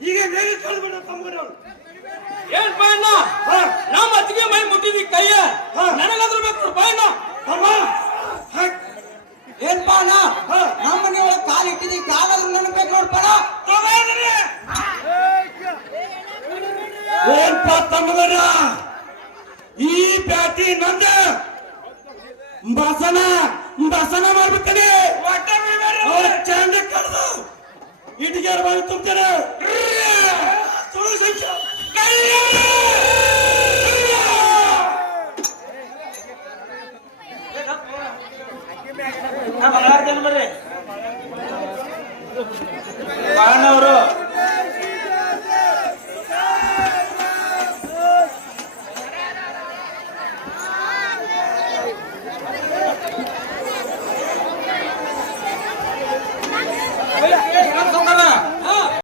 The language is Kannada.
ಈಗ ಮೇಲೆ ಕಳ್ಬಿಡ ತಮ್ಮಗಡ ಏನ್ ಬಾಯಣ್ಣ ನಮ್ಮ ಅತ್ತಿಗೆ ಮೈ ಮುಟ್ಟಿದಿ ಕೈಯ ನನಗಾದ್ರೂ ಬೇಕು ಬಾಯಣ್ಣ ಅಮ್ಮ ಏನ್ ಬಾಣ ನಮ್ಮ ಮನೆ ಒಳಗೆ ಕಾಲು ಇಟ್ಟಿದಿ ಕಾಲಾದ್ರೂ ನನಗೆ ಬೇಕು ನೋಡ್ಪಾಣ ಏನ್ಪ ತಮ್ಮಗಡ ಈ ಬ್ಯಾಟಿ ನಂದ ಬಸನ ಮಾಡ್ಬಿಡ್ತೇನೆ ಚಂದ ಕಡ್ದು ಇಟ್ಟಿಗೆ ತುಂಬ್ತೇನೆ